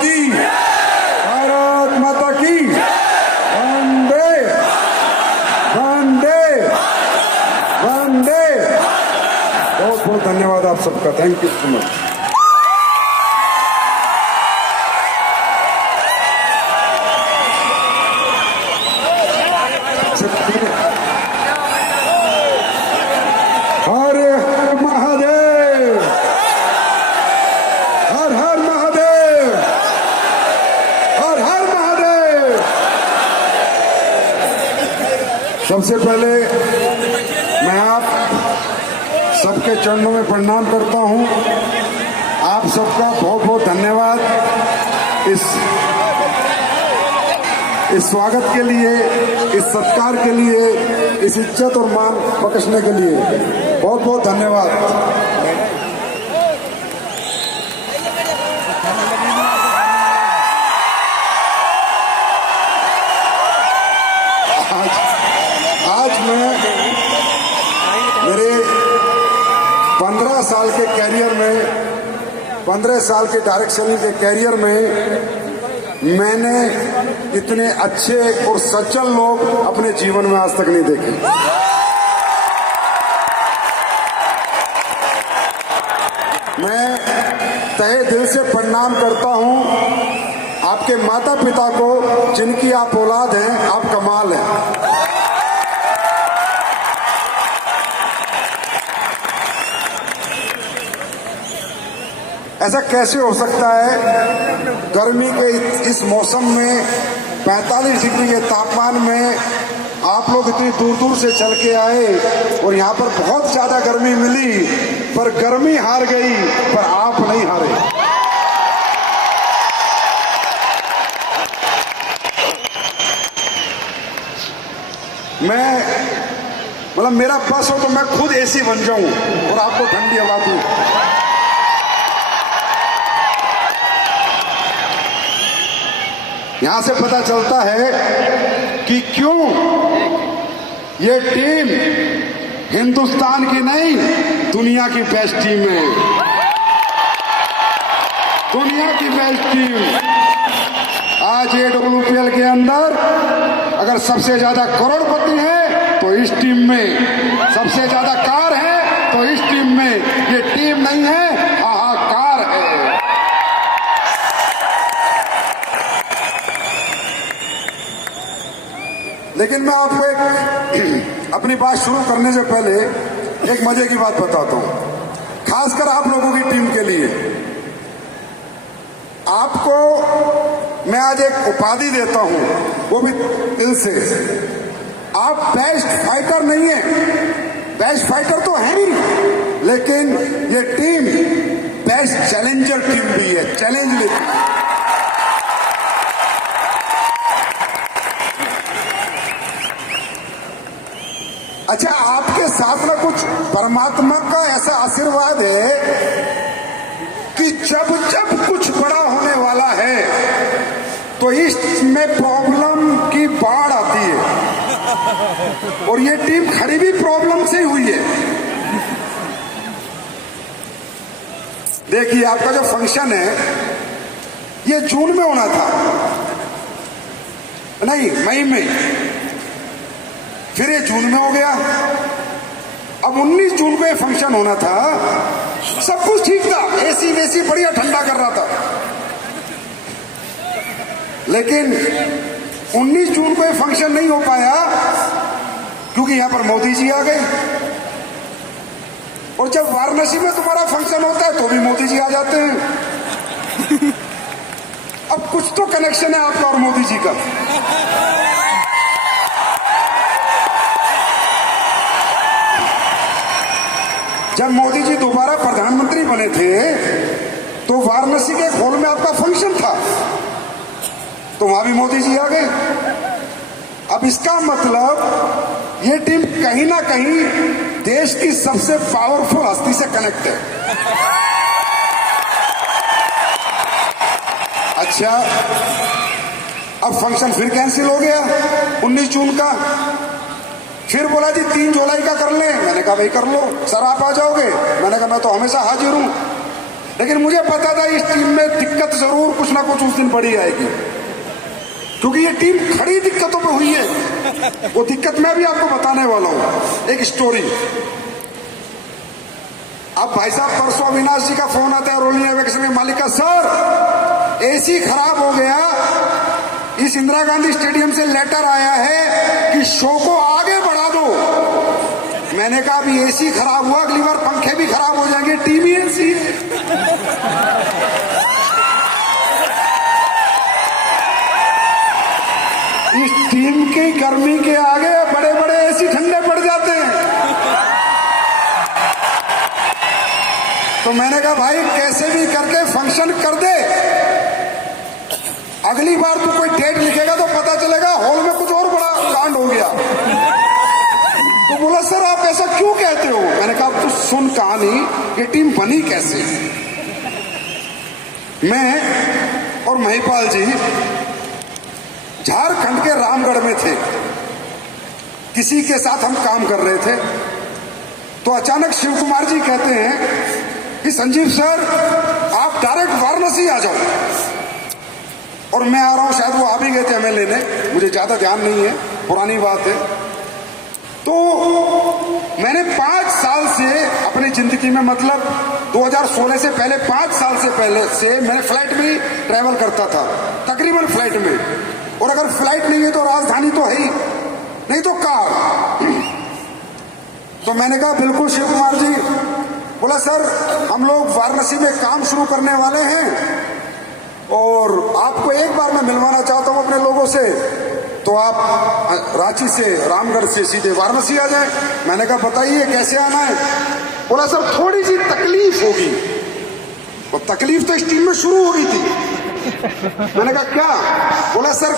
की, भारत माता की, वंदे वंदे वंदे। बहुत बहुत धन्यवाद आप सबका। Thank you so much. हर हर महादेव, हर हर महादेव, हर हर महादेव। सबसे पहले मैं आप सबके चरणों में प्रणाम करता हूं। आप सबका बहुत बहुत धन्यवाद इस स्वागत के लिए, इस सत्कार के लिए, इस इज्जत और मान बख्शने के लिए बहुत बहुत धन्यवाद। आज मैं मेरे 15 साल के कैरियर में, 15 साल के डायरेक्शन के कैरियर में मैंने इतने अच्छे और सज्जन लोग अपने जीवन में आज तक नहीं देखे। मैं तहे दिल से प्रणाम करता हूं आपके माता पिता को, जिनकी आप औलाद हैं। आप कमाल हैं। ऐसा कैसे हो सकता है गर्मी के इस मौसम में 45 डिग्री के तापमान में आप लोग इतनी दूर दूर से चल के आए और यहाँ पर बहुत ज्यादा गर्मी मिली, पर गर्मी हार गई, पर आप नहीं हारे। मैं मेरा बस हो तो मैं खुद एसी बन जाऊं और आपको ठंडी हवा दूं। यहां से पता चलता है कि क्यों ये टीम हिंदुस्तान की नहीं, दुनिया की बेस्ट टीम है। दुनिया की बेस्ट टीम। आज ये WPL के अंदर अगर सबसे ज्यादा करोड़पति है तो इस टीम में, सबसे ज्यादा कार है तो इस टीम में। ये टीम नहीं है, हाहाकार है। लेकिन मैं आपको एक अपनी बात शुरू करने से पहले एक मजे की बात बताता हूं, खासकर आप लोगों की टीम के लिए। आपको मैं आज एक उपाधि देता हूं, वो भी दिल से। आप बेस्ट फाइटर नहीं है, बेस्ट फाइटर तो है नहीं, लेकिन ये टीम बेस्ट चैलेंजर टीम भी है, चैलेंज लेती है। अच्छा, आपके साथ में कुछ परमात्मा का ऐसा आशीर्वाद है कि जब जब कुछ बड़ा होने वाला है तो इसमें प्रॉब्लम की बाढ़ आती है, और ये टीम खड़ी भी प्रॉब्लम से ही हुई है। देखिए, आपका जो फंक्शन है ये जून में होना था, नहीं मई में, फिर ये जून में हो गया। अब 19 जून को ये फंक्शन होना था, सब कुछ ठीक था, एसी वेसी बढ़िया ठंडा कर रहा था। लेकिन 19 जून को ये फंक्शन नहीं हो पाया क्योंकि यहां पर मोदी जी आ गए। और जब वाराणसी में तुम्हारा फंक्शन होता है तो भी मोदी जी आ जाते हैं। अब कुछ तो कनेक्शन है आपका और मोदी जी का। जब मोदी जी दोबारा प्रधानमंत्री बने थे तो वाराणसी के हॉल में आपका फंक्शन था, तो वहां भी मोदी जी आ गए। अब इसका मतलब ये टीम कहीं ना कहीं देश की सबसे पावरफुल हस्ती से कनेक्ट है। अच्छा, अब फंक्शन फिर कैंसिल हो गया 19 जून का। फिर बोला जी 3 जुलाई का कर लें। मैंने कहा भाई कर लो। सर आप आ जाओगे? मैंने कहा मैं तो हमेशा हाजिर हूं। लेकिन मुझे पता था इस टीम में दिक्कत जरूर कुछ ना कुछ उस दिन बड़ी आएगी, क्योंकि ये टीम खड़ी दिक्कतों पे हुई है। वो दिक्कत मैं भी आपको बताने वाला हूं, एक स्टोरी। अब भाई साहब, परसों अविनाश जी का फोन आता है रोलिया वैक्सीन के मालिक का, सर एसी खराब हो गया, इस इंदिरा गांधी स्टेडियम से लेटर आया है कि शो को आगे बढ़ा दो। मैंने कहा अभी एसी खराब हुआ, अगली बार पंखे भी खराब हो जाएंगे, टीम ही ऐसी है। इस टीम की गर्मी के आगे बड़े बड़े एसी ठंडे पड़ जाते हैं। तो मैंने कहा भाई कैसे भी करके फंक्शन कर दे, अगली बार तू कोई डेट लिखेगा तो पता चलेगा हॉल में कुछ और बड़ा कांड हो गया। तो बोला सर आप ऐसा क्यों कहते हो? मैंने कहा तू सुन कहानी, ये टीम बनी कैसे। मैं और महिपाल जी झारखंड के रामगढ़ में थे, किसी के साथ हम काम कर रहे थे। तो अचानक शिव कुमार जी कहते हैं कि संजीव सर आप डायरेक्ट वाराणसी आ जाओ। और मैं आ रहा हूं, शायद वो आ भी गए थे हमें लेने, मुझे ज्यादा ध्यान नहीं है, पुरानी बात है। तो मैंने 5 साल से अपनी जिंदगी में, मतलब 2016 से पहले 5 साल से पहले से मैंने फ्लाइट में ही ट्रैवल करता था, तकरीबन फ्लाइट में। और अगर फ्लाइट नहीं है तो राजधानी तो है ही, नहीं तो कार। तो मैंने कहा बिल्कुल शिव कुमार जी। बोला सर हम लोग वाराणसी में काम शुरू करने वाले हैं और आपको एक बार मैं मिलवाना चाहता हूं अपने लोगों से, तो आप रांची से, रामगढ़ से सीधे वाराणसी आ जाए। मैंने कहा बताइए कैसे आना है। बोला सर थोड़ी सी तकलीफ होगी। और तकलीफ तो इस टीम में शुरू हो गई थी। मैंने कहा क्या? बोला सर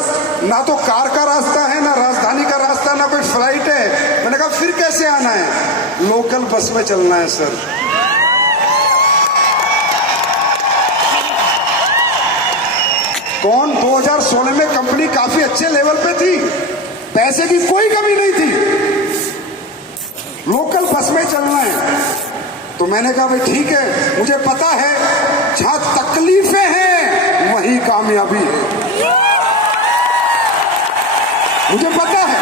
ना तो कार का रास्ता है, ना राजधानी का रास्ता, ना कोई फ्लाइट है। मैंने कहा फिर कैसे आना है? लोकल बस में चलना है सर। कौन? 2016 में कंपनी काफी अच्छे लेवल पे थी, पैसे की कोई कमी नहीं थी, लोकल बस में चलना है। तो मैंने कहा भाई ठीक है, मुझे पता है जहां तकलीफें हैं वहीं कामयाबी है, मुझे पता है।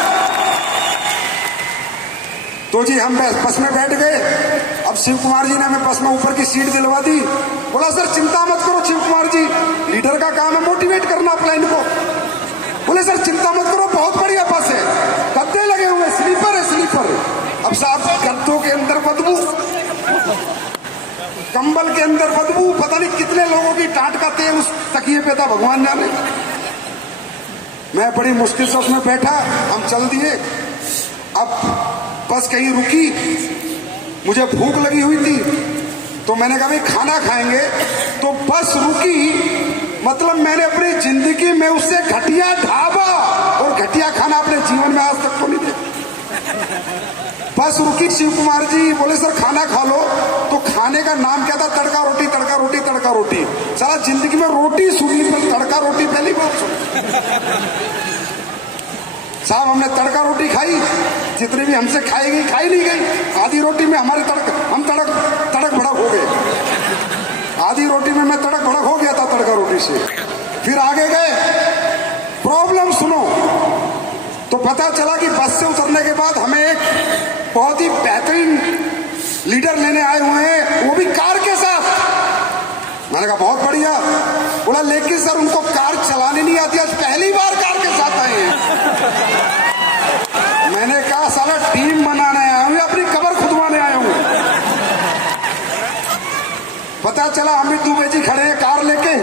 तो जी हम बस में बैठ गए। अब शिव कुमार जी ने हमें बस में ऊपर की सीट दिलवा दी। बोला सर चिंता मत करो शिव कुमार जी, लीडर का काम है मोटिवेट करना अपलाइन को। बोले सर चिंता मत करो, बहुत बढ़िया बस है, गद्दे लगे हुए, स्लीपर है, स्लीपर। अब साहब गद्दों के अंदर बदबू, कंबल के अंदर बदबू, पता नहीं कितने लोगों की टांट का तेल उस तकिए पे था, भगवान जाने। मैं बड़ी मुश्किल से उसमें बैठा, हम चल दिए। अब बस कहीं रुकी, मुझे भूख लगी हुई थी, तो मैंने कहा भाई खाना खाएंगे। तो बस रुकी, मतलब मैंने अपनी जिंदगी में उससे घटिया ढाबा और घटिया खाना अपने जीवन में आज तक तो नहीं देखा। बस रुकी, शिव कुमार जी बोले सर खाना खा लो। तो खाने का नाम क्या था? तड़का रोटी, तड़का रोटी, तड़का रोटी। सारा जिंदगी में रोटी सुनी, पर तड़का रोटी पहली बार सुनी। साहब हमने तड़का रोटी खाई, जितनी भी हमसे खाई गई खाई नहीं गई। आधी रोटी में हमारे हम तड़क भड़क हो गए। आधी रोटी में मैं तड़क भड़क हो गया था तड़का रोटी से। फिर आगे गए, प्रॉब्लम सुनो। तो पता चला कि बस से उतरने के बाद हमें एक बहुत ही बेहतरीन लीडर लेने आए हुए हैं, वो भी कार के साथ। मैंने कहा बहुत बढ़िया। बोला लेकिन सर उनको कार चलाने नहीं आती, आज पहली बार कार के साथ आए हैं। मैंने कहा साला टीम बनाने आया हूं या अपनी कबर खुदवाने आया हूं? पता चला अमित दुबे जी खड़े हैं कार लेके,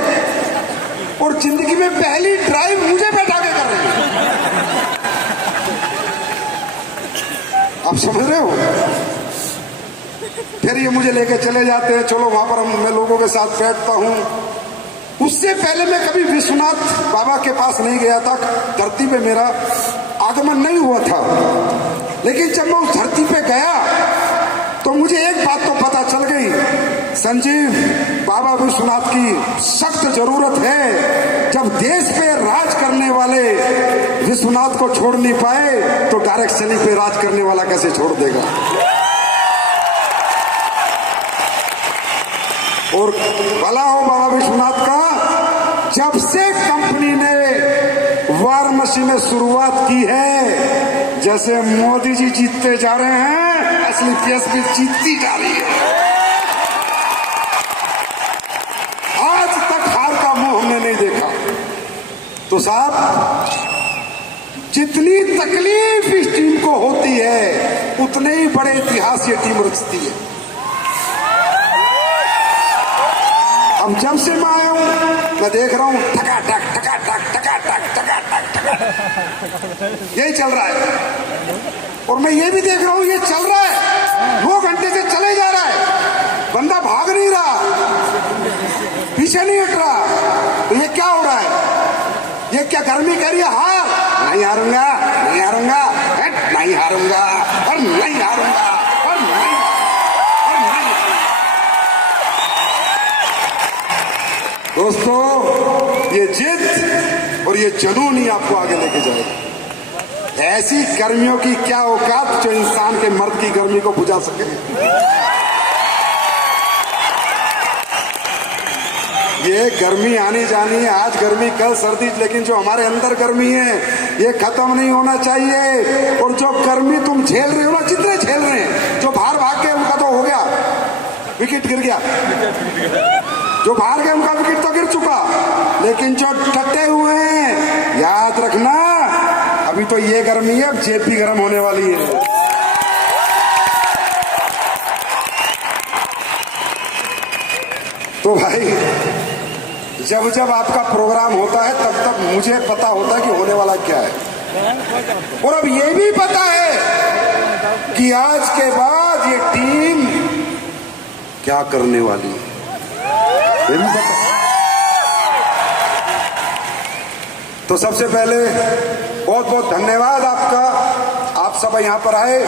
और जिंदगी में पहली ड्राइव मुझे बैठा के कर रहे हैं। आप समझ रहे हो? फिर ये मुझे लेके चले जाते हैं, चलो वहां पर मैं लोगों के साथ बैठता हूं। उससे पहले मैं कभी विश्वनाथ बाबा के पास नहीं गया था, धरती पे मेरा आगमन नहीं हुआ था। लेकिन जब मैं उस धरती पे गया तो मुझे एक बात तो पता चल गई, संजीव बाबा विश्वनाथ की सख्त जरूरत है। जब देश पे राज करने वाले विश्वनाथ को छोड़ नहीं पाए तो डायरेक्ट शनि पे राज करने वाला कैसे छोड़ देगा? और भला हो बाबा विश्वनाथ का, जब से कंपनी ने वाराणसी में शुरुआत की है, जैसे मोदी जी जीतते जा रहे हैं, असली बीएसपी जीतती जा रही है। आज तक हार का मुंह हमने नहीं देखा। तो साहब, जितनी तकलीफ इस टीम को होती है, उतने ही बड़े इतिहास ये टीम रचती है। अब जब से मैं आया हूं, मैं देख रहा हूं टकाटक टकाटक टकाटक टकाटक टकाटक यही चल रहा है। और मैं ये भी देख रहा हूं ये चल रहा है, 2 घंटे से चले जा रहा है, बंदा भाग नहीं रहा, पीछे नहीं हट रहा। तो ये क्या हो रहा है? ये क्या गर्मी कह रही है हार? नहीं हारूंगा, नहीं हारूंगा, नहीं हारूंगा, और नहीं हारूंगा, और नहीं। दोस्तों, ये जिद और ये जुनून ही आपको आगे लेके जाएगा। ऐसी गर्मियों की क्या औकात जो इंसान के मर्द की गर्मी को बुझा सके। ये गर्मी आनी जानी है, आज गर्मी कल सर्दी, लेकिन जो हमारे अंदर गर्मी है ये खत्म नहीं होना चाहिए। और जो गर्मी तुम झेल रहे हो ना, जितने झेल रहे हैं, जो बाहर भाग के उनका तो हो गया, विकेट गिर गया, जो बाहर गए उनका विकेट तो गिर चुका, लेकिन जो डटे हुए हैं, याद रखना अभी तो ये गर्मी है, अब जेब भी गर्म होने वाली है। तो भाई, जब जब आपका प्रोग्राम होता है तब तब मुझे पता होता है कि होने वाला क्या है। और अब ये भी पता है कि आज के बाद ये टीम क्या करने वाली है, ये भी पता। तो सबसे पहले बहुत बहुत धन्यवाद आपका, आप सब यहाँ पर आए।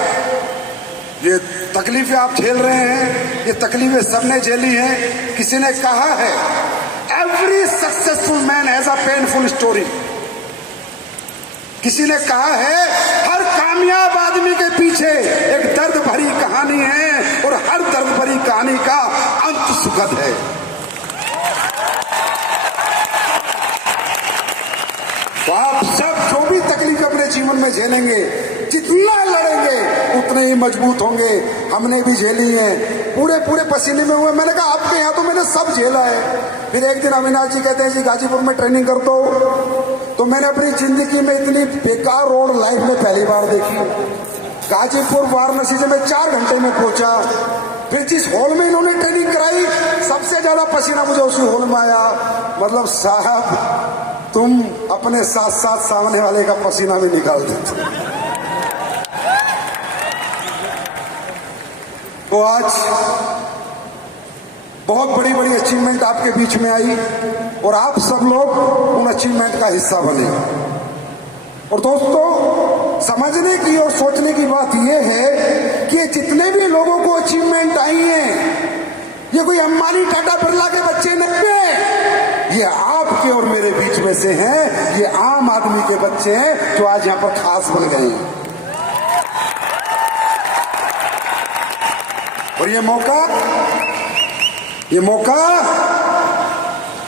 ये तकलीफें आप झेल रहे हैं, ये तकलीफें सबने झेली हैं। किसी ने कहा है every successful man has a painful story. किसी ने कहा है हर कामयाब आदमी के पीछे एक दर्द भरी कहानी है, और हर दर्द भरी कहानी का अंत सुखद है। तो आप सब जो भी तकलीफ अपने जीवन में झेलेंगे, जितना लड़ेंगे उतने ही मजबूत होंगे। हमने भी झेली है, पूरे पूरे पसीने में हुए। मैंने कहा आपके यहाँ तो मैंने सब झेला है। फिर एक दिन अविनाश जी कहते हैं जी गाजीपुर में ट्रेनिंग कर दो, तो मैंने अपनी जिंदगी में इतनी बेकार रोड लाइफ में पहली बार देखी। गाजीपुर वाराणसी से मैं 4 घंटे में पहुंचा। फिर जिस हॉल में इन्होंने ट्रेनिंग कराई, सबसे ज्यादा पसीना मुझे उसी हॉल में आया। मतलब साहब, तुम अपने साथ साथ सामने वाले का पसीना भी निकाल देते। तो आज बहुत बड़ी बड़ी अचीवमेंट आपके बीच में आई, और आप सब लोग उन अचीवमेंट का हिस्सा बने। और दोस्तों, समझने की और सोचने की बात यह है कि जितने भी लोगों को अचीवमेंट आई हैं, ये कोई अंबानी टाटा बिरला के बच्चे नहीं हैं, ये आपके और मेरे बीच में से हैं। ये आम आदमी के बच्चे हैं जो आज यहां पर खास बन गए हैं। और ये मौका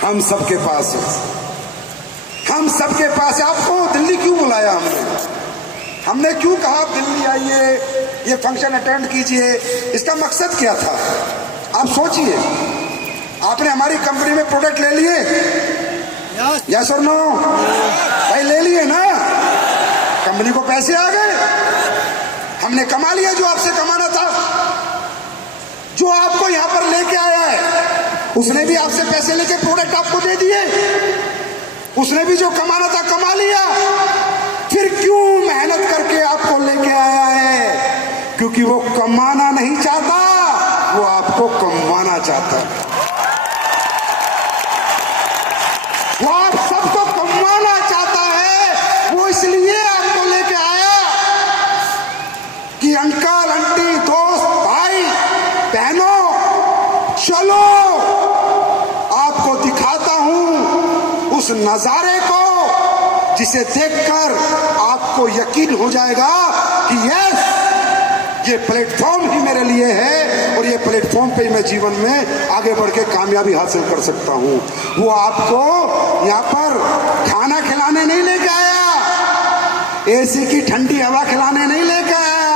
हम सबके पास है, हम सबके पास है। आपको दिल्ली क्यों बुलाया हमने क्यों कहा आप दिल्ली आइए, ये फंक्शन अटेंड कीजिए? इसका मकसद क्या था? आप सोचिए, आपने हमारी कंपनी में प्रोडक्ट ले लिए, यस और नो? भाई ले लिए ना, कंपनी को पैसे आ गए, हमने कमा लिया जो आपसे कमाना था। जो आपको यहां पर लेके आया है उसने भी आपसे पैसे लेके प्रोडक्ट आपको दे दिए, उसने भी जो कमाना था कमा लिया। फिर क्यों मेहनत करके आपको लेके आया है? क्योंकि वो कमाना नहीं चाहता, वो आपको कमाना चाहता है। वो आप सबको कमाना चाहता है। वो इसलिए आपको लेके आया कि अंकल आंटी दोस्त भाई बहनों, चलो आपको दिखाता हूं उस नजारे को जिसे देखकर आपको यकीन हो जाएगा कि यस, ये प्लेटफॉर्म ही मेरे लिए है और ये प्लेटफॉर्म पे मैं जीवन में आगे बढ़ के कामयाबी हासिल कर सकता हूँ। वो आपको यहाँ पर खाना खिलाने नहीं लेके आया, एसी की ठंडी हवा खिलाने नहीं लेके आया,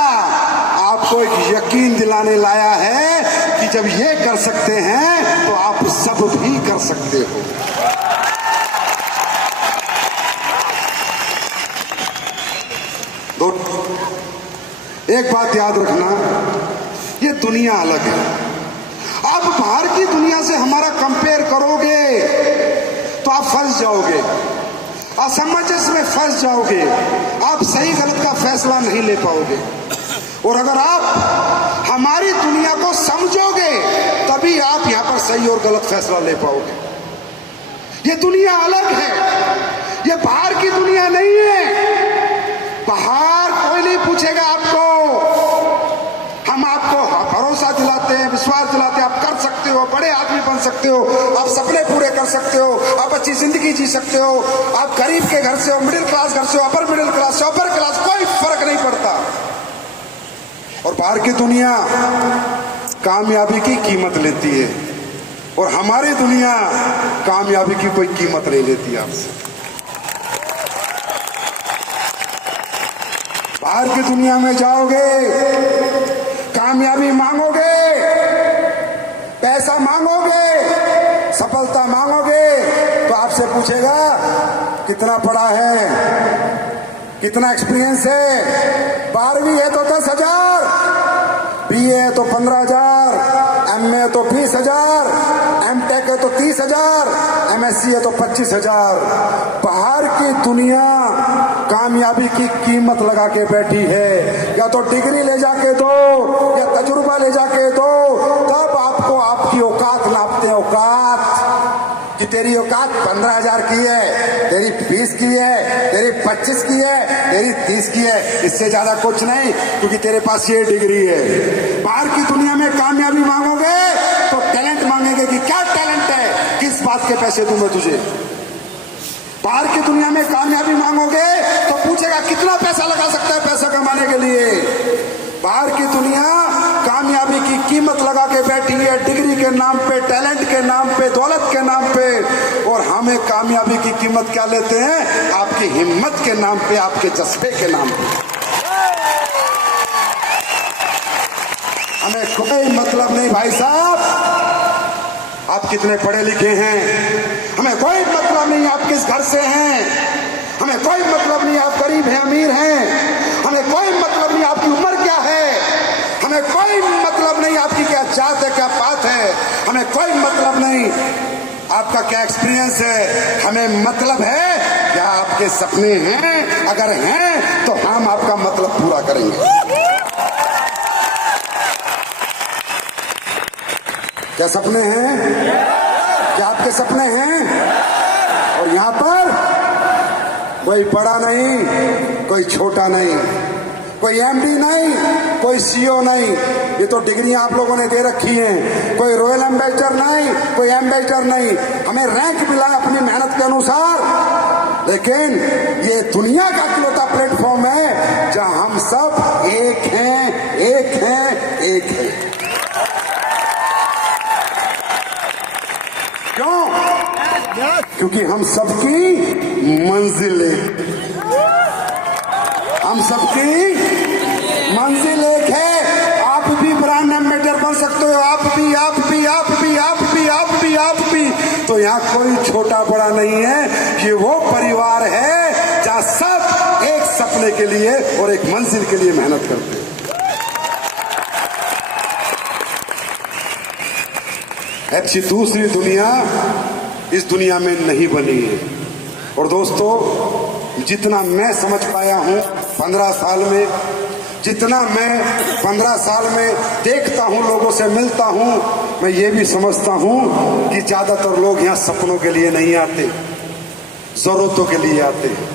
आपको एक यकीन दिलाने लाया है कि जब ये कर सकते हैं तो आप सब भी कर सकते हो। एक बात याद रखना, ये दुनिया अलग है। आप बाहर की दुनिया से हमारा कंपेयर करोगे तो आप फंस जाओगे, असमंजस में फंस जाओगे, आप सही गलत का फैसला नहीं ले पाओगे। और अगर आप हमारी दुनिया को समझोगे तभी आप यहां पर सही और गलत फैसला ले पाओगे। ये दुनिया अलग है, ये बाहर की दुनिया नहीं है। बाहर कोई नहीं पूछेगा आपको, हम आपको भरोसा दिलाते हैं, विश्वास दिलाते हैं, आप कर सकते हो, बड़े आदमी बन सकते हो, आप सपने पूरे कर सकते हो, आप अच्छी जिंदगी जी सकते हो, आप गरीब के घर से हो, मिडिल क्लास घर से हो, अपर मिडिल क्लास से, अपर क्लास, कोई फर्क नहीं पड़ता। और बाहर की दुनिया कामयाबी की कीमत लेती है और हमारी दुनिया कामयाबी की कोई कीमत नहीं लेती आपसे। बाहर की दुनिया में जाओगे, कामयाबी मांगोगे, पैसा मांगोगे, सफलता मांगोगे तो आपसे पूछेगा कितना पढ़ा है, कितना एक्सपीरियंस है। 12वीं है तो 10,000, BA है तो 15,000, MA है तो 20,000, MTech है तो 30,000, MSc है तो 25,000। बाहर की दुनिया कामयाबी की कीमत लगा के बैठी है। या तो डिग्री ले जाके दो या तजुर्बा ले जाके दो, तब आपको आपकी औकात नापते हैं। औकात कि तेरी औकात 15,000 की है, तेरी 20 की है, तेरी 25 की है, तेरी 30 की है, इससे ज्यादा कुछ नहीं, क्योंकि तेरे पास ये डिग्री है। बाहर की दुनिया में कामयाबी मांगोगे तो टैलेंट मांगेंगे कि क्या टैलेंट है, किस बात के पैसे दूं मैं तुझे। बाहर की दुनिया में कामयाबी मांगोगे तो पूछेगा कितना पैसा लगा सकता है पैसा कमाने के लिए। बाहर की दुनिया कामयाबी की कीमत लगा के बैठी है, डिग्री के नाम पे, टैलेंट के नाम पे, दौलत के नाम पे। और हमें कामयाबी की कीमत क्या लेते हैं? आपकी हिम्मत के नाम पे, आपके जज्बे के नाम पे। हमें कोई मतलब नहीं भाई साहब आप कितने पढ़े लिखे हैं, हमें कोई मतलब नहीं आप किस घर से हैं, हमें कोई मतलब नहीं आप गरीब हैं अमीर हैं, हमें कोई मतलब नहीं आपकी उम्र क्या है, हमें कोई मतलब नहीं आपकी क्या जात है, क्या बात है, हमें कोई मतलब नहीं आपका क्या एक्सपीरियंस है। हमें मतलब है क्या आपके सपने हैं, अगर हैं तो हम आपका मतलब पूरा करेंगे। क्या सपने हैं? क्या आपके सपने हैं? और यहाँ पर कोई बड़ा नहीं, कोई छोटा नहीं, कोई MD नहीं, कोई CO नहीं। ये तो डिग्रियां आप लोगों ने दे रखी हैं। कोई रॉयल एम्बेसडर नहीं, कोई एम्बेसडर नहीं। हमें रैंक मिला है अपनी मेहनत के अनुसार, लेकिन ये दुनिया का इकलौता प्लेटफॉर्म है जहां हम सब एक हैं, एक हैं, एक हैं। क्यों? क्योंकि हम सबकी मंजिल एक, हम सबकी मंजिल एक है। आप भी ब्रांड एम्बेसडर बन सकते हो, आप भी, आप भी, आप भी, आप भी, आप भी, आप भी। तो यहाँ कोई छोटा बड़ा नहीं है, ये वो परिवार है जहाँ सब एक सपने के लिए और एक मंजिल के लिए मेहनत करते हैं। ऐसी दूसरी दुनिया इस दुनिया में नहीं बनी है। और दोस्तों, जितना मैं समझ पाया हूं 15 साल में, जितना मैं 15 साल में देखता हूं, लोगों से मिलता हूं, मैं ये भी समझता हूं कि ज्यादातर लोग यहाँ सपनों के लिए नहीं आते, जरूरतों के लिए आते हैं।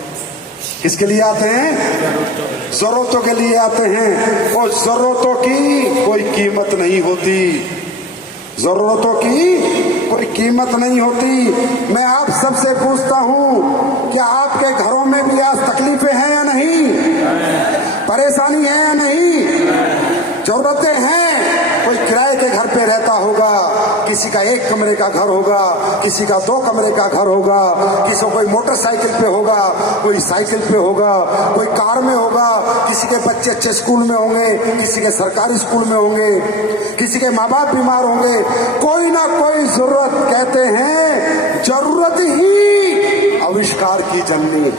किसके लिए आते हैं? जरूरतों के लिए आते हैं। और जरूरतों की कोई कीमत नहीं होती, जरूरतों की कोई कीमत नहीं होती। मैं आप सबसे पूछता हूं, क्या आपके घरों में भी आज तकलीफें हैं या नहीं? परेशानी है या नहीं? जरूरतें हैं? कोई किराए के किसी का 1 कमरे का घर होगा, किसी का 2 कमरे का घर होगा, किसी को कोई मोटरसाइकिल पे होगा, कोई साइकिल पे होगा, कोई कार में होगा, किसी के बच्चे अच्छे स्कूल में होंगे, किसी के सरकारी स्कूल में होंगे, किसी के माँ बाप बीमार होंगे। कोई ना कोई जरूरत, कहते हैं जरूरत ही आविष्कार की जननी।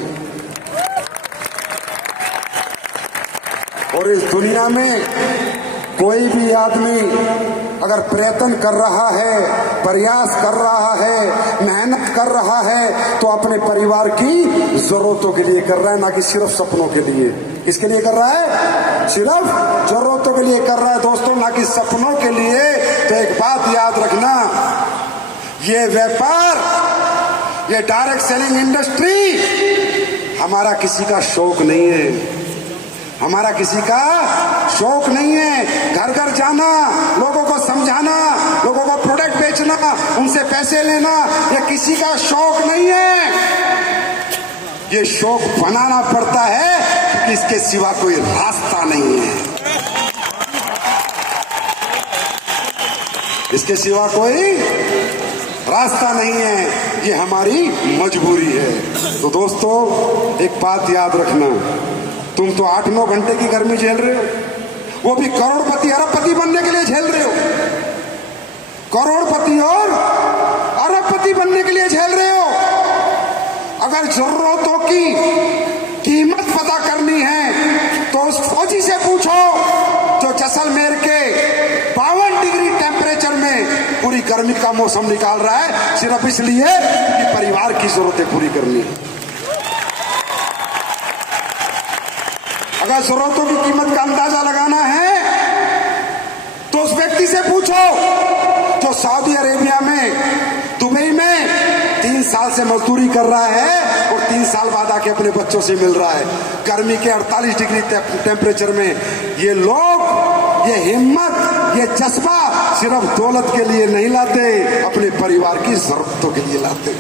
और इस दुनिया में कोई भी आदमी अगर प्रयत्न कर रहा है, प्रयास कर रहा है, मेहनत कर रहा है, तो अपने परिवार की जरूरतों के लिए कर रहा है, ना कि सिर्फ सपनों के लिए। किसके लिए कर रहा है? सिर्फ जरूरतों के लिए कर रहा है दोस्तों, ना कि सपनों के लिए। तो एक बात याद रखना, ये व्यापार, ये डायरेक्ट सेलिंग इंडस्ट्री हमारा किसी का शौक नहीं है, हमारा किसी का शौक नहीं है। घर घर जाना, लोगों को समझाना, लोगों को प्रोडक्ट बेचना, उनसे पैसे लेना, ये किसी का शौक नहीं है। ये शौक बनाना पड़ता है क्योंकि इसके सिवा कोई रास्ता नहीं है, इसके सिवा कोई रास्ता नहीं है, ये हमारी मजबूरी है। तो दोस्तों एक बात याद रखना, तुम तो 8-9 घंटे की गर्मी झेल रहे हो, वो भी करोड़पति अरबपति बनने के लिए झेल रहे हो, करोड़पति और अरबपति बनने के लिए झेल रहे हो। अगर जरूरतों की कीमत पता करनी है तो उस फौजी से पूछो जो जैसलमेर के 52 डिग्री टेम्परेचर में पूरी गर्मी का मौसम निकाल रहा है, सिर्फ इसलिए कि परिवार की जरूरतें पूरी करनी है। अगर जरूरतों की कीमत का अंदाजा लगाना है तो उस व्यक्ति से पूछो जो सऊदी अरेबिया में, दुबई में 3 साल से मजदूरी कर रहा है और 3 साल बाद आके अपने बच्चों से मिल रहा है गर्मी के 48 डिग्री टेम्परेचर में। ये लोग ये हिम्मत, ये जज्बा सिर्फ दौलत के लिए नहीं लाते, अपने परिवार की जरूरतों के लिए लाते।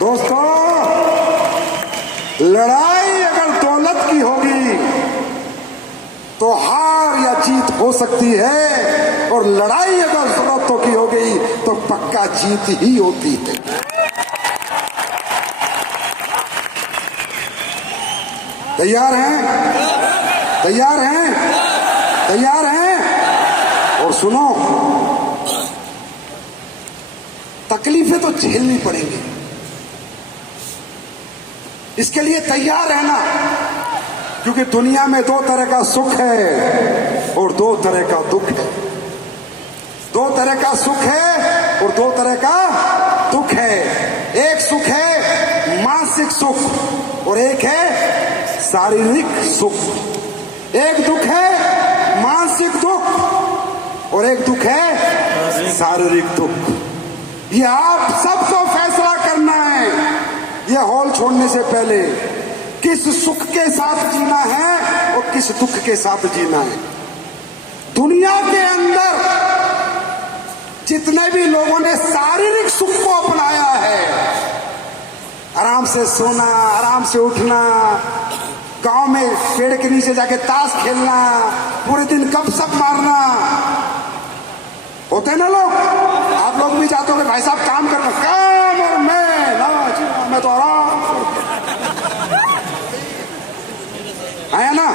दोस्तों लड़ाई अगर दौलत की होगी तो हार या जीत हो सकती है, और लड़ाई अगर जरूरतों की हो गई तो पक्का जीत ही होती है। तैयार हैं? तैयार हैं? तैयार हैं? और सुनो, तकलीफें तो झेलनी पड़ेंगी, इसके लिए तैयार रहना, क्योंकि दुनिया में 2 तरह का सुख है और 2 तरह का दुख है। 2 तरह का सुख है और 2 तरह का दुख है। एक सुख है मानसिक सुख और एक है शारीरिक सुख। एक दुख है मानसिक दुख और एक दुख है शारीरिक दुख। ये आप सबको फैसला करना है ये हॉल छोड़ने से पहले, किस सुख के साथ जीना है और किस दुख के साथ जीना है। दुनिया के अंदर जितने भी लोगों ने शारीरिक सुख को अपनाया है, आराम से सोना, आराम से उठना, गांव में पेड़ के नीचे जाके ताश खेलना, पूरे दिन गपशप मारना, होते ना लोग। आप लोग भी चाहते हो भाई साहब काम करना, काम और मैं तो आराम है ना,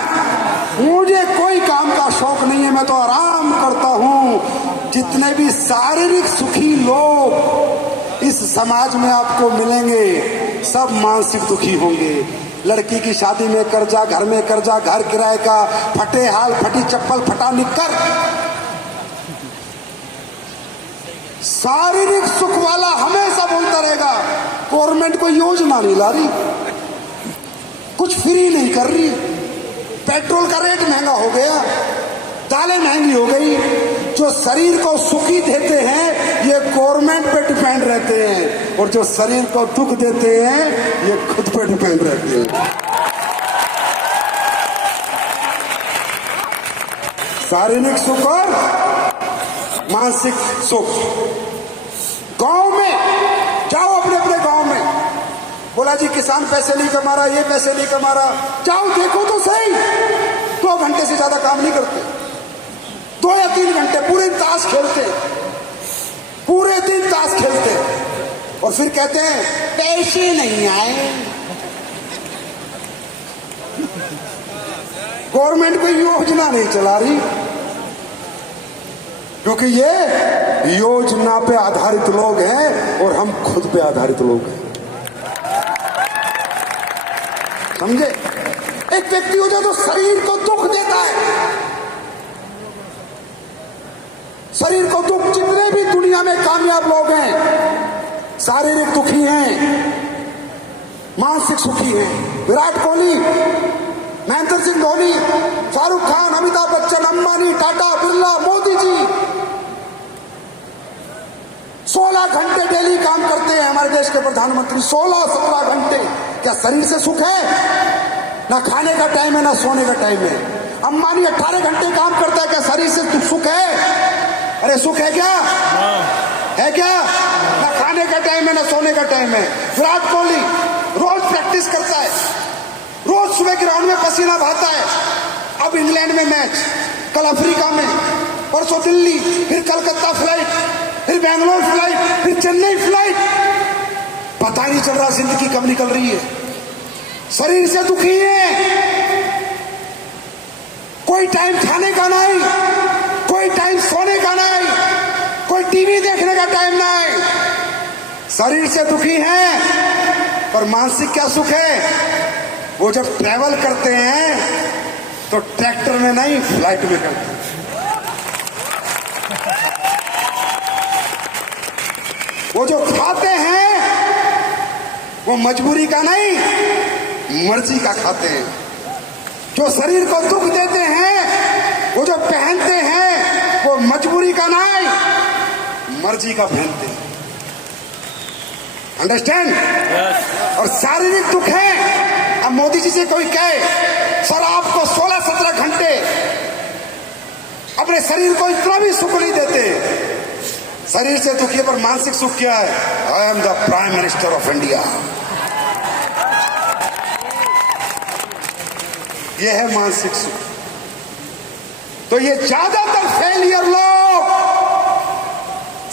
मुझे कोई काम का शौक नहीं है, मैं तो आराम करता हूं। जितने भी शारीरिक सुखी लोग इस समाज में आपको मिलेंगे सब मानसिक दुखी होंगे। लड़की की शादी में कर्जा, घर में कर्जा, घर किराए का, फटे हाल, फटी चप्पल, फटा निक्कर। शारीरिक सुख वाला हमेशा बोलता रहेगा गवर्नमेंट कोई योजना नहीं ला रही, कुछ फ्री नहीं कर रही, पेट्रोल का रेट महंगा हो गया, दालें महंगी हो गई। जो शरीर को सुखी देते हैं ये गवर्नमेंट पे डिपेंड रहते हैं, और जो शरीर को दुख देते हैं ये खुद पे डिपेंड रहते हैं। शारीरिक सुख और मानसिक सुख। गांव में जाओ, अपने अपने गांव में, बोला जी किसान पैसे नहीं कमा रहा, ये पैसे नहीं कमा रहा, जाओ देखो तो सही। 2 घंटे से ज्यादा काम नहीं करते, 2 या 3 घंटे पूरे दिन ताश खेलते, पूरे दिन ताश खेलते, और फिर कहते हैं पैसे नहीं आए। गवर्नमेंट कोई योजना नहीं चला रही, क्योंकि ये योजना पे आधारित लोग हैं और हम खुद पे आधारित लोग हैं। समझे? एक व्यक्ति हो जाए तो शरीर को दुख देता है, शरीर को दुख। जितने भी दुनिया में कामयाब लोग हैं शारीरिक दुखी हैं, मानसिक सुखी हैं। विराट कोहली, महेंद्र सिंह धोनी, शाहरुख खान, अमिताभ बच्चन, अंबानी, टाटा, बिरला, मोदी जी 16 घंटे डेली काम करते हैं हमारे देश के प्रधानमंत्री, 16-17 घंटे। क्या शरीर से सुख है? ना खाने का टाइम है, ना सोने का टाइम है। अंबानी 18 घंटे काम करता है, क्या शरीर से सुख है? अरे सुख है क्या? है क्या? ना खाने का टाइम है, ना सोने का टाइम है। विराट कोहली रोज प्रैक्टिस करता है, रोज सुबह ग्राउंड में पसीना बहाता है। अब इंग्लैंड में मैच, कल अफ्रीका में, परसों दिल्ली, फिर कलकत्ता फ्लाइट, फिर बेंगलोर फ्लाइट, फिर चेन्नई फ्लाइट। पता नहीं चल रहा जिंदगी कब निकल रही है। शरीर से दुखी है, कोई टाइम खाने का नहीं, कोई टाइम सोने का नहीं, कोई टीवी देखने का टाइम नहीं। शरीर से दुखी है, पर मानसिक क्या सुख है? वो जब ट्रैवल करते हैं तो ट्रैक्टर में नहीं, फ्लाइट में करते हैं। वो जो खाते हैं वो मजबूरी का नहीं, मर्जी का खाते हैं। जो शरीर को दुख देते हैं, वो जो पहनते हैं वो मजबूरी का नहीं, मर्जी का पहनते हैं। अंडरस्टैंड? yes. और शारीरिक दुख है। अब मोदी जी से कोई कहे सर आपको 16-17 घंटे अपने शरीर को इतना भी सुख नहीं देते, शरीर से दुखी है, पर मानसिक सुख क्या है? I am the prime minister of India. ये है मानसिक सुख। तो ये ज्यादातर फेलियर लोग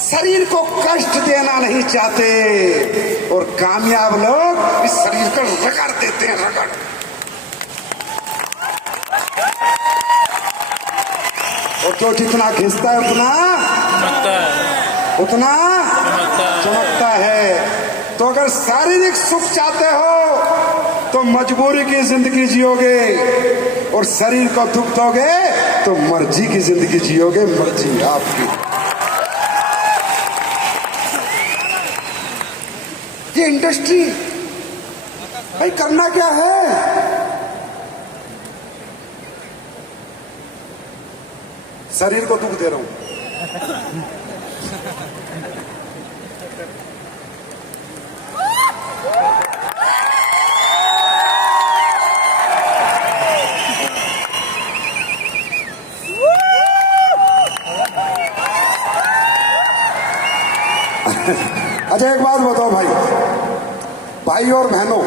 शरीर को कष्ट देना नहीं चाहते, और कामयाब लोग इस शरीर को रगड़ देते हैं, रगड़। और जो जितना घिसता है उतना चमकता है। तो अगर शारीरिक सुख चाहते हो तो मजबूरी की जिंदगी जियोगे, और शरीर को दुख दोगे तो मर्जी की जिंदगी जियोगे, मर्जी आपकी। ये इंडस्ट्री भाई करना क्या है? शरीर को दुख दे रहा हूं। अच्छा एक बात बताओ भाई और बहनों,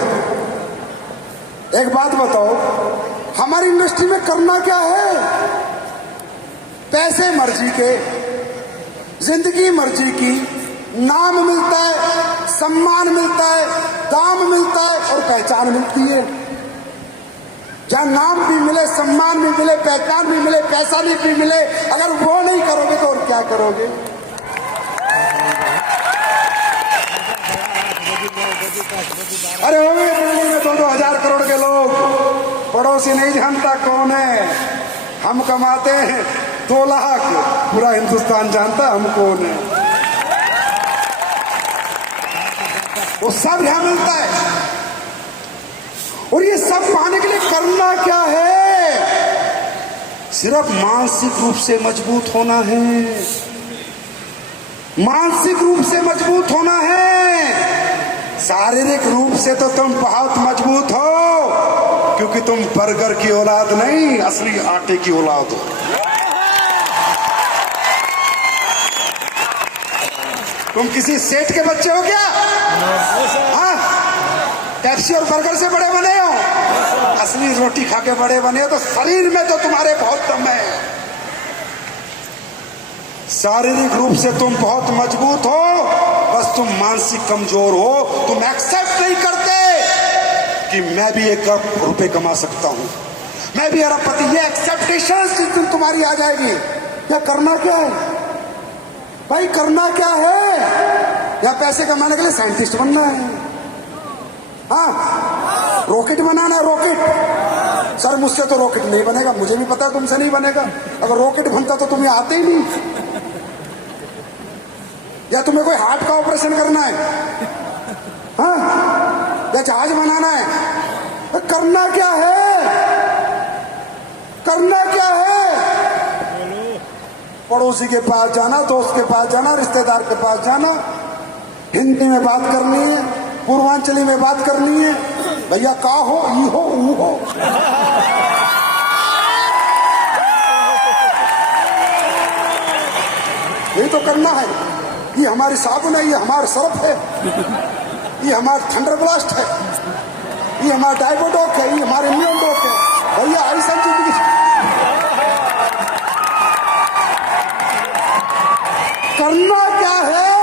एक बात बताओ, हमारी इंडस्ट्री में करना क्या है? पैसे मर्जी के, जिंदगी मर्जी की, नाम मिलता है, सम्मान मिलता है, दाम मिलता है और पहचान मिलती है। जहां नाम भी मिले, सम्मान भी मिले, पहचान भी मिले, पैसा भी मिले, अगर वो नहीं करोगे तो और क्या करोगे? अरे हो गए दिल्ली में 2-2 हजार करोड़ के लोग, पड़ोसी नहीं जानता कौन है। हम कमाते हैं 2 लाख, पूरा हिंदुस्तान जानता हम कौन है। वो सब यहां मिलता है। और ये सब पाने के लिए करना क्या है? सिर्फ मानसिक रूप से मजबूत होना है, मानसिक रूप से मजबूत होना है। शारीरिक रूप से तो तुम बहुत मजबूत हो, क्योंकि तुम बर्गर की औलाद नहीं, असली आटे की औलाद हो। तुम किसी सेठ के बच्चे हो क्या? हाँ, टैक्सी और बर्गर से बड़े बने हो? असली रोटी खा के बड़े बने हो। तो शरीर में तो तुम्हारे बहुत दम है, शारीरिक रूप से तुम बहुत मजबूत हो, बस तुम मानसिक कमजोर हो। तुम एक्सेप्ट नहीं करते कि मैं भी 1 अरब रुपए कमा सकता हूं, मैं भी अरबपति। ये एक्सेप्टेशन जिस दिन तुम्हारी आ जाएगी, क्या करना क्या है भाई, करना क्या है? या पैसे कमाने के लिए साइंटिस्ट बनना है? हाँ, रॉकेट बनाना है, रॉकेट। सर मुझसे तो रॉकेट नहीं बनेगा, मुझे भी पता है तुमसे नहीं बनेगा। अगर रॉकेट बनता तो तुम्हें आते ही नहीं। या तुम्हें कोई हार्ट का ऑपरेशन करना है, हाँ, या जहाज बनाना है? तो करना क्या है, करना क्या है? पड़ोसी के पास जाना, दोस्त के पास जाना, रिश्तेदार के पास जाना, हिंदी में बात करनी है, पूर्वांचली में बात करनी है। भैया का हो, ई हो, ऊ हो। यही तो करना है। ये हमारी साबुन है, ये हमारा सर्फ है, ये हमारा थंडर ब्लास्ट है, ये हमारा डाइबोडोक है, ये हमारे इम्यून डोक है। भैया ऐसा जिंदगी करना क्या है?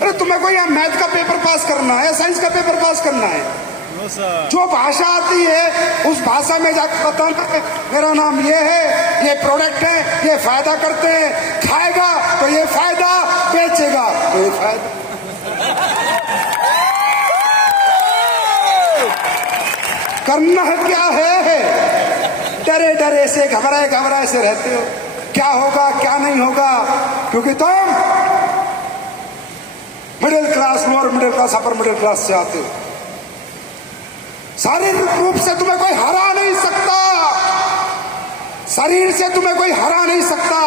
अरे तुम्हें कोई मैथ का पेपर पास करना है, साइंस का पेपर पास करना है, जो भाषा आती है उस भाषा में जाकर बताना है मेरा नाम ये है, ये प्रोडक्ट है, ये फायदा करते हैं, खाएगा तो ये फायदा, बेचेगा तो ये फायदा। करना क्या है? डरे डरे से, घबराए घबराए से रहते हो, क्या होगा क्या नहीं होगा, क्योंकि तुम middle class, lower middle class, upper middle class से आते हो। शारीरिक रूप से तुम्हें कोई हरा नहीं सकता, शरीर से तुम्हें कोई हरा नहीं सकता,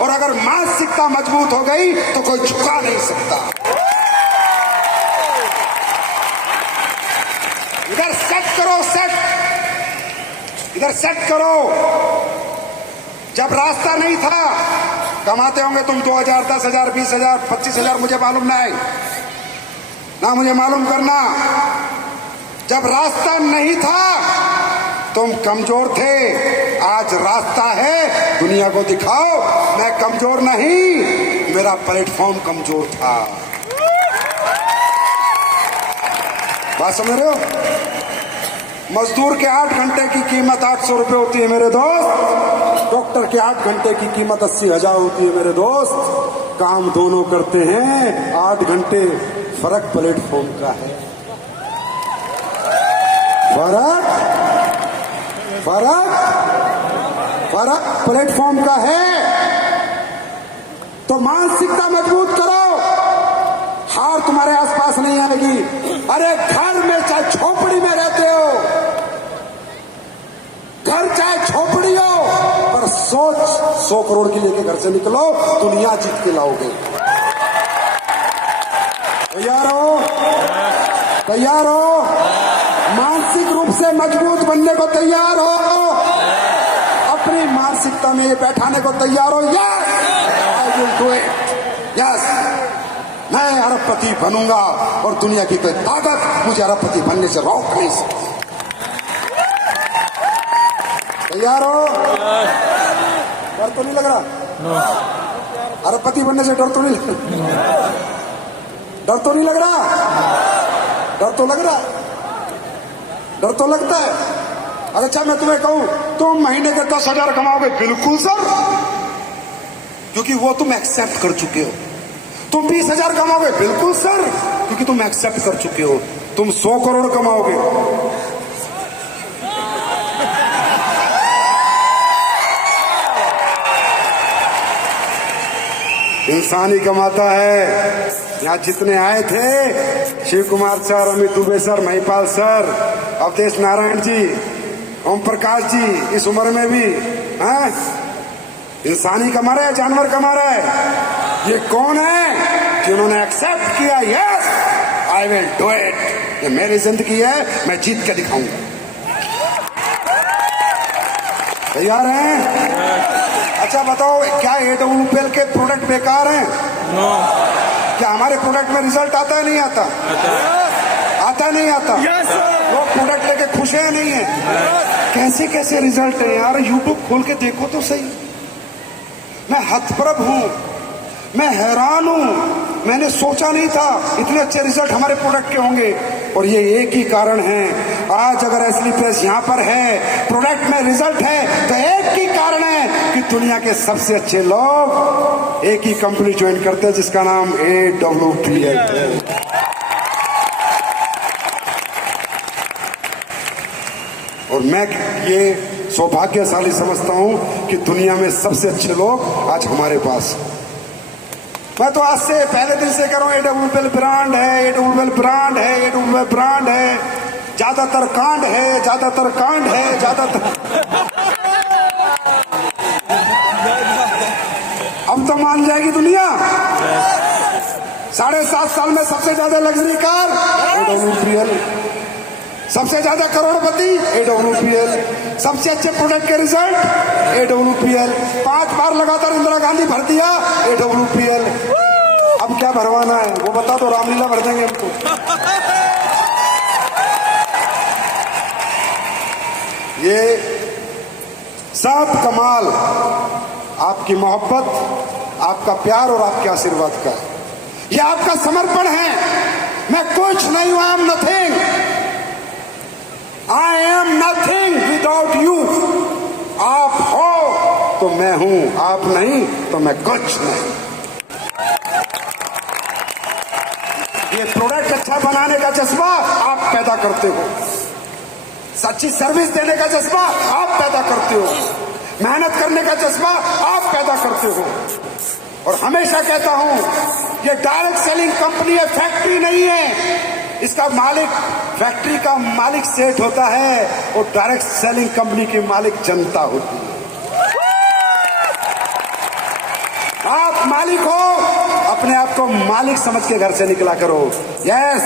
और अगर मानसिकता मजबूत हो गई तो कोई झुका नहीं सकता। इधर सेट करो, सेट, इधर सेट करो। जब रास्ता नहीं था, कमाते होंगे तुम 2000, 10,000, 20,000, 25,000, मुझे मालूम नहीं ना, मुझे मालूम करना। जब रास्ता नहीं था तुम कमजोर थे, आज रास्ता है, दुनिया को दिखाओ मैं कमजोर नहीं, मेरा प्लेटफॉर्म कमजोर था। बात समझ रहे हो? मजदूर के 8 घंटे की कीमत 800 रुपए होती है मेरे दोस्त, डॉक्टर के 8 घंटे की कीमत 80,000 होती है मेरे दोस्त। काम दोनों करते हैं, 8 घंटे, फर्क प्लेटफॉर्म का है। फर्क फर्क फर्क प्लेटफॉर्म का है। तो मानसिकता मजबूत करो, हार तुम्हारे आसपास नहीं आएगी। अरे घर में चाहे झोपड़ी में रहते हो, घर चाहे झोपड़ी हो, पर सोच 100 करोड़ की लेके घर से निकलो, दुनिया जीत के लाओगे। तैयार हो? तैयार हो? मानसिक रूप से मजबूत बनने को तैयार हो? अपनी मानसिकता में ये बैठाने को तैयार हो? Yes, I will do it. Yes, मैं अरबपति बनूंगा और दुनिया की कोई ताकत मुझे अरबपति बनने से रोक नहीं सकती। तैयार हो? डर तो नहीं लग रहा? अरबपति बनने से डर तो नहीं लग रहा? डर तो नहीं लग रहा? डर तो लग रहा है, डर तो लगता है। अच्छा मैं तुम्हें कहूं तुम महीने के 10,000 कमाओगे, बिल्कुल सर, क्योंकि वो तुम एक्सेप्ट कर चुके हो। तुम 20,000 कमाओगे, बिल्कुल सर, क्योंकि तुम एक्सेप्ट कर चुके हो। तुम 100 करोड़ कमाओगे, इंसान ही कमाता है। यहाँ जितने आए थे, Shiv Kumar sir, Amit Dubey sir, Mahipal sir, Awadhesh Narayan ji, Om Prakash ji, इस उम्र में भी हैं, इंसान ही कमा रहा है, जानवर कमा रहा है। ये कौन है जिन्होंने एक्सेप्ट किया, yes I will do it, ये मेरी जिंदगी है, मैं जीत के दिखाऊंगा। तैयार हैं? अच्छा बताओ, क्या AWPL के प्रोडक्ट बेकार हैं? क्या हमारे प्रोडक्ट में रिजल्ट आता है, नहीं आता? आता नहीं आता? लोग प्रोडक्ट लेके खुश है नहीं है? कैसे कैसे रिजल्ट है यार, यूट्यूब खोल के देखो तो सही। मैं हतप्रभ हूं, मैं हैरान हूं, मैंने सोचा नहीं था इतने अच्छे रिजल्ट हमारे प्रोडक्ट के होंगे। और ये एक ही कारण है, आज अगर एसली प्रेस यहाँ पर है, प्रोडक्ट में रिजल्ट है, तो एक ही कारण है कि दुनिया के सबसे अच्छे लोग एक ही कंपनी ज्वाइन करते हैं जिसका नाम AWPL है। और मैं ये सौभाग्यशाली समझता हूं कि दुनिया में सबसे अच्छे लोग आज हमारे पास। मैं तो आज से पहले दिन से कह रहा हूं, AWPL ब्रांड है, AWPL ब्रांड है, AWPL ब्रांड है। ज्यादातर कांड है, ज्यादातर कांड है, ज्यादातर। अब तो मान जाएगी दुनिया। 7.5 साल में सबसे ज्यादा लग्जरी कार AWPL, सबसे ज्यादा करोड़पति AWPL, सबसे अच्छे प्रोडक्ट के रिजल्ट AWPL, 5 बार लगातार इंदिरा गांधी भर दिया AWPL। अब क्या भरवाना है वो बता दो, रामलीला भर देंगे हमको। ये सब कमाल आपकी मोहब्बत, आपका प्यार और आपके आशीर्वाद का। ये आपका समर्पण है। मैं कुछ नहीं हूं, I am nothing, I am nothing without you. आप हो तो मैं हूं, आप नहीं तो मैं कुछ नहीं। ये प्रोडक्ट अच्छा बनाने का जज्बा आप पैदा करते हो, सच्ची सर्विस देने का जज्बा आप पैदा करते हो, मेहनत करने का जज्बा आप पैदा करते हो। और हमेशा कहता हूं, ये डायरेक्ट सेलिंग कंपनी है, फैक्ट्री नहीं है। इसका मालिक, फैक्ट्री का मालिक सेठ होता है और डायरेक्ट सेलिंग कंपनी की मालिक जनता होती है। आप मालिक हो, अपने आप को मालिक समझ के घर से निकला करो। Yes,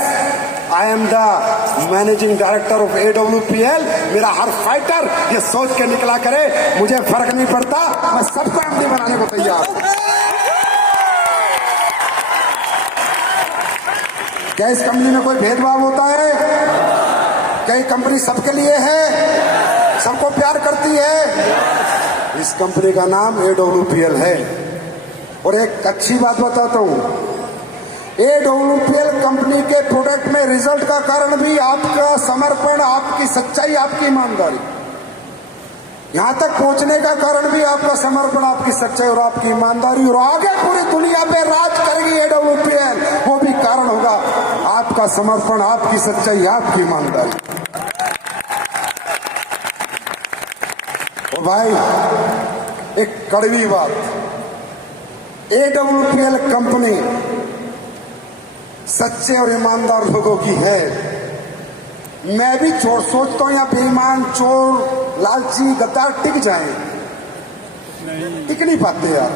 I am the managing director of AWPL। मेरा हर फाइटर ये सोच के निकला करे, मुझे फर्क नहीं पड़ता, मैं सबको MD बनाने को तैयार हूं। क्या इस कंपनी में कोई भेदभाव होता है? क्या ये कंपनी सबके लिए है, सबको प्यार करती है? इस कंपनी का नाम AWPL है। और एक अच्छी बात बताता हूं, AWPL कंपनी के प्रोडक्ट में रिजल्ट का कारण भी आपका समर्पण, आपकी सच्चाई, आपकी ईमानदारी। यहां तक पहुंचने का कारण भी आपका समर्पण, आपकी सच्चाई और आपकी ईमानदारी। और आगे पूरी दुनिया पे राज करेगी AWPL, वो भी कारण होगा आपका समर्पण, आपकी सच्चाई, आपकी ईमानदारी। और भाई एक कड़वी बात, AWPL कंपनी सच्चे और ईमानदार लोगों की है। मैं भी चोर सोचता हूं या बेईमान, चोर, लालची, गद्दार टिक जाए, टिक नहीं पाते यार।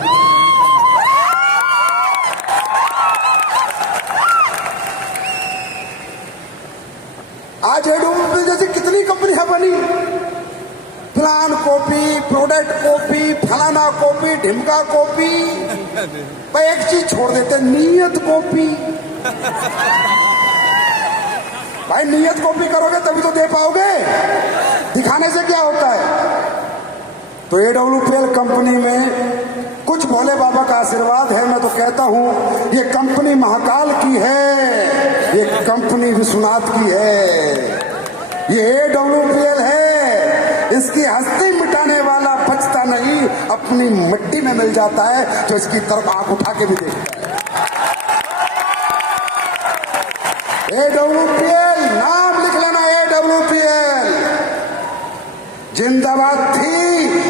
आज AWPL जैसी कितनी कंपनियां बनी, फलान कॉपी, प्रोडक्ट कॉपी, फलाना कॉपी, ढिमका कॉपी। भाई एक चीज छोड़ देते, नीयत कॉपी। भाई नीयत कॉपी करोगे तभी तो दे पाओगे, दिखाने से क्या होता है? तो AWPL कंपनी में कुछ भोले बाबा का आशीर्वाद है। मैं तो कहता हूं ये कंपनी महाकाल की है, ये कंपनी विश्वनाथ की है, ये AWPL है। इसकी हस्ती मिटाने वाला बचता नहीं, अपनी मिट्टी में मिल जाता है जो इसकी तरफ आंख उठा के भी देखता है। AWPL, नाम लिख लेना, AWPL जिंदाबाद थी,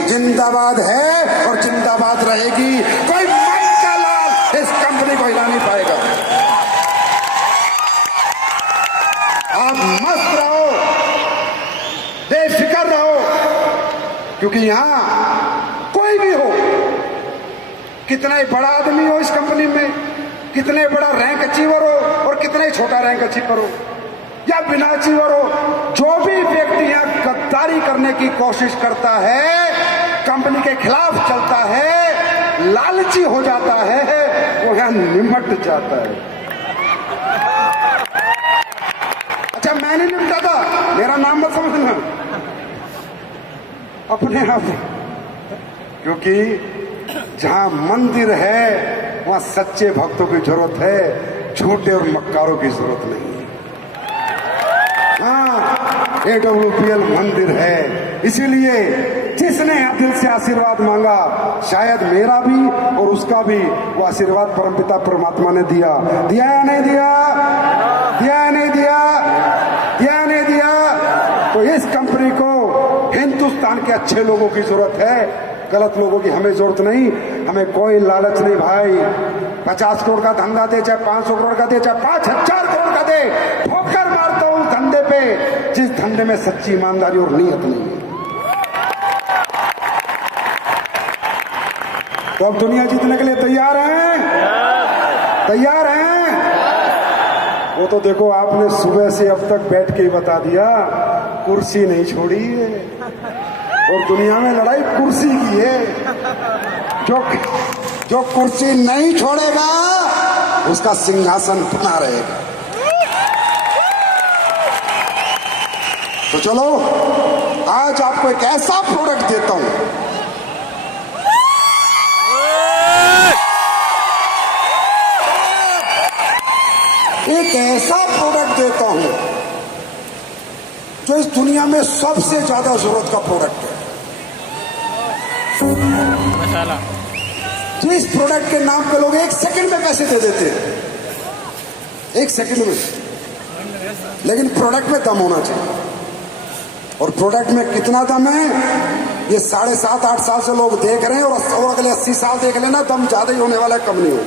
जिंदाबाद है और जिंदाबाद रहेगी। कोई मन का लाल इस कंपनी को हिला नहीं पाएगा। आप मस्त रहो, बेफिक्र रहो, क्योंकि यहां कोई भी हो, कितना ही बड़ा आदमी हो इस कंपनी में, कितने बड़ा रैंक अचीवर हो और कितना ही छोटा रैंक अचीवर हो या बिना अचीवर हो, जो भी व्यक्ति यहाँ गद्दारी करने की कोशिश करता है, कंपनी के खिलाफ चलता है, लालची हो जाता है, वो यहाँ निमट जाता है। दादा मेरा नाम मत समझना, अपने आप, क्योंकि जहां मंदिर है वहां सच्चे भक्तों की जरूरत है, झूठे और मक्कारों की जरूरत नहीं है। हाँ, AWPL मंदिर है, इसीलिए जिसने दिल से आशीर्वाद मांगा, शायद मेरा भी और उसका भी, वो आशीर्वाद परमपिता परमात्मा ने दिया। दिया या नहीं दिया? दिया या नहीं दिया? दिया या नहीं दिया? तो इस कंपनी को हिंदुस्तान के अच्छे लोगों की जरूरत है, गलत लोगों की हमें जरूरत नहीं। हमें कोई लालच नहीं भाई, 50 करोड़ का धंधा दे, चाहे 500 करोड़ का दे, चाहे 5000 करोड़ का दे, ठोकर मारता हूं धंधे पे जिस धंधे में सच्ची ईमानदारी और नीयत नहीं है। तो अब दुनिया जीतने के लिए तैयार हैं? तैयार हैं? वो तो देखो आपने सुबह से अब तक बैठ के ही बता दिया, कुर्सी नहीं छोड़ी है, और दुनिया में लड़ाई कुर्सी की है। जो कुर्सी नहीं छोड़ेगा उसका सिंहासन बना रहेगा। तो चलो आज आपको एक ऐसा प्रोडक्ट देता हूं, एक ऐसा प्रोडक्ट देता हूं जो इस दुनिया में सबसे ज्यादा जरूरत का प्रोडक्ट है। जिस प्रोडक्ट के नाम पे लोग 1 सेकंड में पैसे दे देते हैं, 1 सेकंड में, लेकिन प्रोडक्ट में दम होना चाहिए। और प्रोडक्ट में कितना दम है ये 7.5-8 साल से लोग देख रहे हैं, और अगले 80 साल देख लेना, दम ज्यादा ही होने वाला है, कम नहीं हो।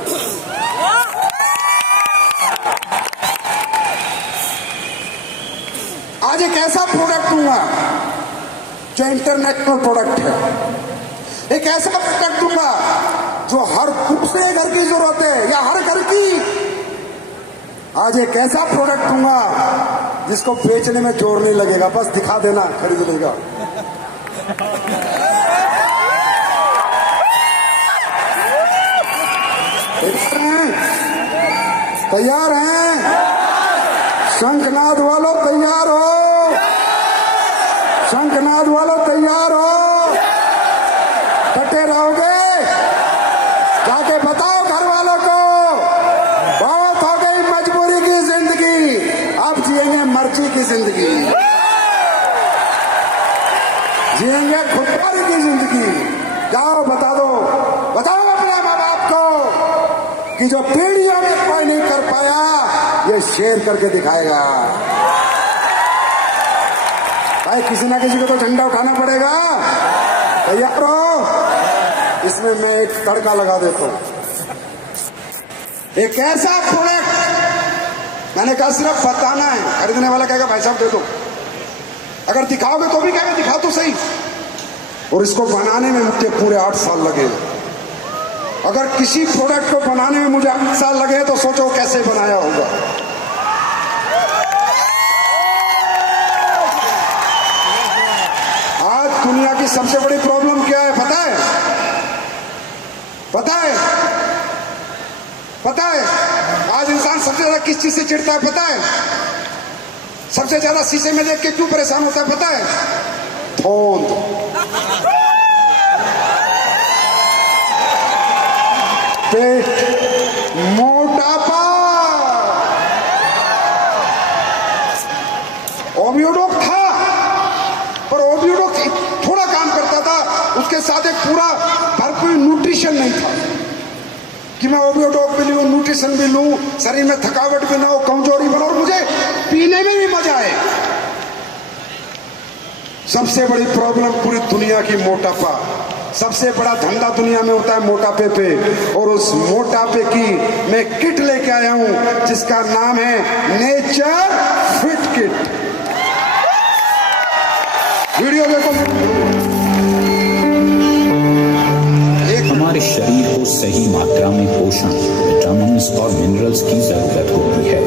आज एक ऐसा प्रोडक्ट दूंगा जो इंटरनेशनल प्रोडक्ट है, एक ऐसा प्रोडक्ट दूंगा जो हर दूसरे घर की जरूरत है या हर घर की। आज एक ऐसा प्रोडक्ट दूंगा जिसको बेचने में जोर नहीं लगेगा, बस दिखा देना, खरीद लेगा। तैयार हैं? शंखनाद वालों तैयार हो? शंखनाद वालों तैयार हो? डटे रहोगे? जाके बताओ घर वालों को, बहुत हो गई मजबूरी की जिंदगी, अब जिएंगे मर्जी की जिंदगी, जिएंगे खुददारी की जिंदगी। जाओ बता दो, बताओ अपने माँ बाप को कि जो पीढ़ियों में कोई नहीं कर पाया ये शेर करके दिखाएगा। भाई किसी ना किसी को तो झंडा उठाना पड़ेगा। तैयार हो? इसमें मैं एक तड़का लगा देता हूं, एक ऐसा प्रोडक्ट, मैंने कहा सिर्फ बताना है, खरीदने वाला कहेगा भाई साहब दे दो, अगर दिखाओगे तो भी कहेगा दिखाओ तो सही। और इसको बनाने में मुझे पूरे 8 साल लगे। अगर किसी प्रोडक्ट को बनाने में मुझे 8 साल लगे तो सोचो कैसे बनाया होगा। आज दुनिया की सबसे बड़ी प्रॉब्लम क्या है पता है? पता है? पता है? आज इंसान सबसे ज्यादा किस चीज से चिढ़ता है पता है? सबसे ज्यादा शीशे में देख के क्यों परेशान होता है पता है? धौंध। पेट, मोटापा। ओबियोडोक था, पर ओबियोडोक थोड़ा काम करता था, उसके साथ एक पूरा भरपूर न्यूट्रिशन नहीं था कि मैं ओबियोडोक भी लूं, न्यूट्रिशन भी लूं, शरीर में थकावट भी ना हो, कमजोरी बना और मुझे पीने में भी मजा आए। सबसे बड़ी प्रॉब्लम पूरी दुनिया की मोटापा। सबसे बड़ा धंधा दुनिया में होता है मोटापे पे, और उस मोटापे की मैं किट लेके आया हूं जिसका नाम है नेचर फिट किट। वीडियो देखो। हमारे शरीर को सही मात्रा में पोषण, विटामिन्स और मिनरल्स की जरूरत होती है,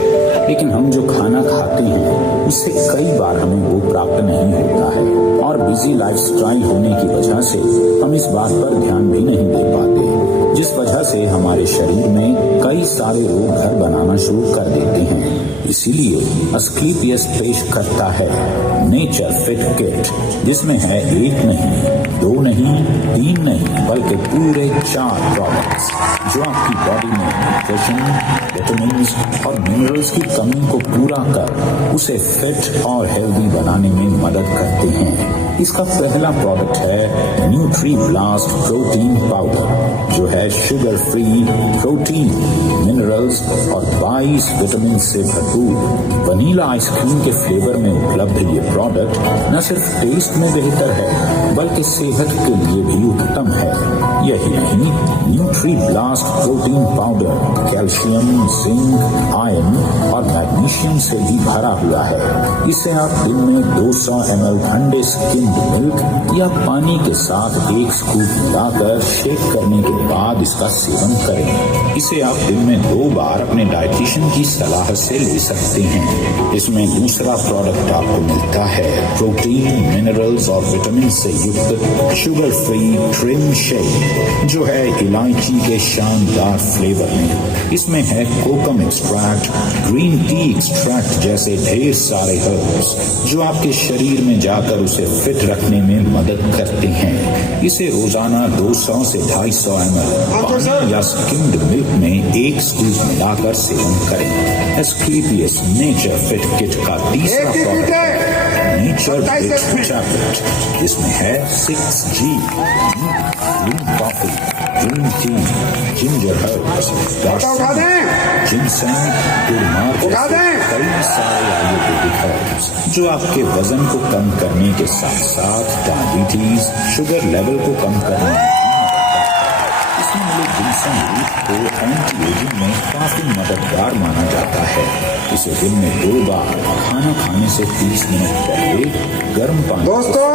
लेकिन हम जो खाना खाते हैं उससे कई बार हमें वो प्राप्त नहीं होता है, और बिजी लाइफस्टाइल होने की वजह से हम इस बात पर ध्यान भी नहीं दे पाते, जिस वजह से हमारे शरीर में कई सारे लोग घर बनाना शुरू कर देते हैं। इसीलिए अस्क्लेपियस पेश करता है नेचर फिट किट, जिसमें है 1 नहीं, 2 नहीं, 3 नहीं, बल्कि पूरे 4 प्रोडक्ट्स जो आपकी बॉडी में न्यूट्रिशन, विटामिन्स और मिनरल्स की कमी को पूरा कर उसे फिट और हेल्दी बनाने में मदद करते हैं। इसका पहला प्रोडक्ट है न्यूट्री ब्लास्ट प्रोटीन पाउडर, जो है शुगर फ्री, प्रोटीन, मिनरल्स और 22 विटामिन से भरपूर। वनीला आइसक्रीम के फ्लेवर में उपलब्ध ये प्रोडक्ट न सिर्फ टेस्ट में बेहतर है बल्कि सेहत के लिए भी उत्तम है। यही नहीं, nutri blast protein powder calcium, zinc, iron और मैग्नीशियम से भी भरा हुआ है। इसे आप दिन में 200 ml ठंडे स्किम्ड मिल्क या पानी के साथ 1 स्कूप मिलाकर शेक करने के बाद इसका सेवन करें। इसे आप दिन में 2 बार अपने डाइटिशियन की सलाह से ले सकते हैं। इसमें दूसरा प्रोडक्ट आपको मिलता है प्रोटीन, मिनरल्स और विटामिन से युक्त शुगर फ्री ट्रिम शेक, जो है इलायची के शानदार फ्लेवर में। इसमें है कोकम एक्सट्रैक्ट, ग्रीन टी एक्सट्रैक्ट जैसे ढेर सारे हर्ब्स जो आपके शरीर में जाकर उसे फिट रखने में मदद करते हैं। इसे रोजाना 200 से 250 ml पानी या स्किम्ड मिल्क में 1 स्कूप मिलाकर सेवन करें। एस्क्लेपियस नेचर फिट किट का तीसरा प्रोडक्ट है नेचर फिट चैपलेट, जिसमें है 6G green coffee, green tea, ginger herbs, ginseng, गुड़मार्क कई सारे आयुर्वेदिक हर्ब्स जो आपके वजन को कम करने के साथ साथ डायबिटीज, शुगर लेवल को कम करने में इसमें मिले जिनसेंग रूट को एंटी एजिंग में काफी मददगार माना जाता है। इसे दिन में 2 बार खाना खाने से 30 मिनट पहले गर्म पानी दोस्तों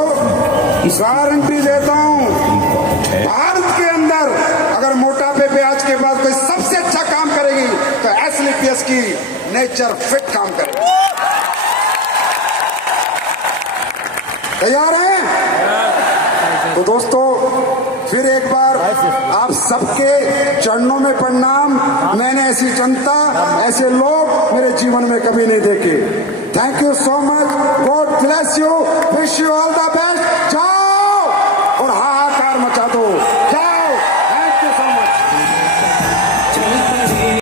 गारंटी देता हूँ, भारत के अंदर अगर मोटापे पे आज के बाद कोई सबसे अच्छा काम करेगी तो एस्क्लेपियस की नेचर फिट काम करेगी। तैयार हैं? तो दोस्तों फिर एक बार आप सबके चरणों में प्रणाम। मैंने ऐसी जनता, ऐसे लोग मेरे जीवन में कभी नहीं देखे। Thank you so much, God bless you, wish you all the best.